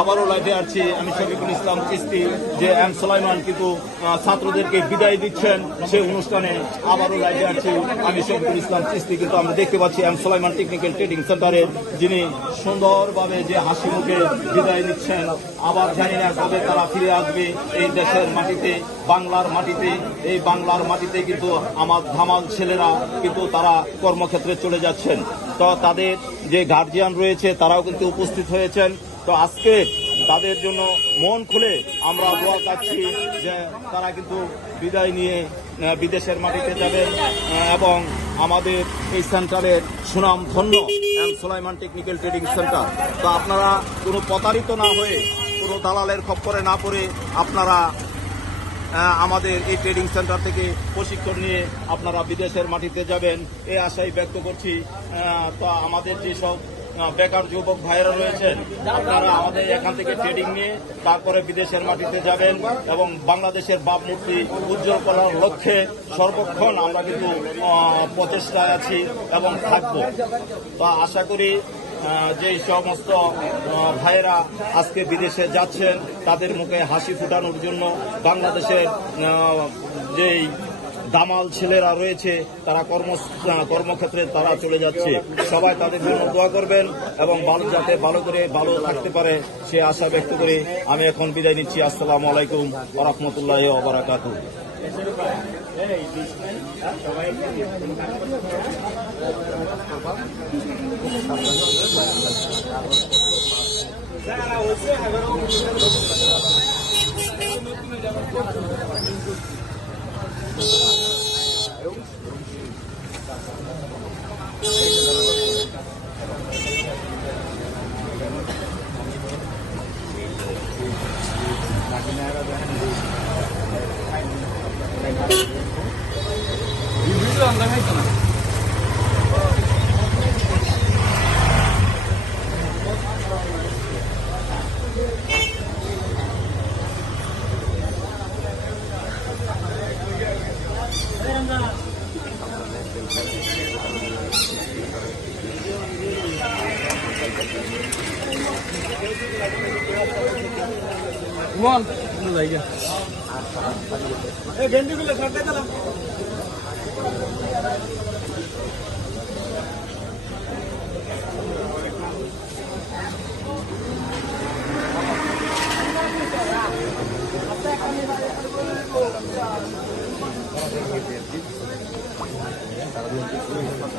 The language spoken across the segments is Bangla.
আবারও লাইভে আসছি আমি শফিকুল ইসলাম চিস্তি। যে এম সুলাইমান কিন্তু ছাত্রদেরকে বিদায় দিচ্ছেন, সেই অনুষ্ঠানে আবারও লাইভে আসছি আমি শফিকুল ইসলাম চিস্তি। কিন্তু আমরা দেখতে পাচ্ছি এম সুলাইমান টেকনিক্যাল ট্রেডিং সেন্টারের যিনি সুন্দরভাবে যে হাসি মুখে বিদায় নিচ্ছেন। আবার জানি না কবে তারা ফিরে আসবে এই দেশের মাটিতে, বাংলার মাটিতে। এই বাংলার মাটিতে কিন্তু আমার ধামাল ছেলেরা কিন্তু তারা কর্মক্ষেত্রে চলে যাচ্ছেন। তো তাদের যে গার্জিয়ান রয়েছে তারাও কিন্তু উপস্থিত হয়েছেন। তো আজকে তাদের জন্য মন খুলে আমরা দোয়া চাচ্ছি যে তারা কিন্তু বিদায় নিয়ে বিদেশের মাটিতে যাবেন এবং আমাদের এই সেন্টারের সুনাম ধন্য M Sulaiman technical trading centre. তো আপনারা কোনো প্রতারিত না হয়ে, কোনো দালালের খপ্পরে না পড়ে আপনারা আমাদের এই ট্রেডিং সেন্টার থেকে প্রশিক্ষণ নিয়ে আপনারা বিদেশের মাটিতে যাবেন এই আশাই ব্যক্ত করছি। তো আমাদের যেসব বেকার যুবক ভাইয়েরা রয়েছেন আপনারা আমাদের এখান থেকে ট্রেডিং নিয়ে তারপরে বিদেশের মাটিতে যাবেন এবং বাংলাদেশের ভাবমূর্তি উজ্জ্বল করার লক্ষ্যে সর্বক্ষণ আমরা কিন্তু প্রচেষ্টায় আছি এবং থাকব। তো আশা করি যে সমস্ত ভাইয়েরা আজকে বিদেশে যাচ্ছেন তাদের মুখে হাসি ফুটানোর জন্য বাংলাদেশের যেই দামাল ছেলেরা রয়েছে তারা কর্মক্ষেত্রে তারা চলে যাচ্ছে। সবাই তাদের জন্য দোয়া করবেন এবং ভালো যাতে ভালো করে ভালো থাকতে পারে সে আশা ব্যক্ত করে আমি এখন বিদায় নিচ্ছি। আসসালামু আলাইকুম ওয়া রাহমাতুল্লাহি ওয়া বারাকাতুহু।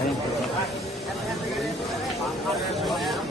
Thank you.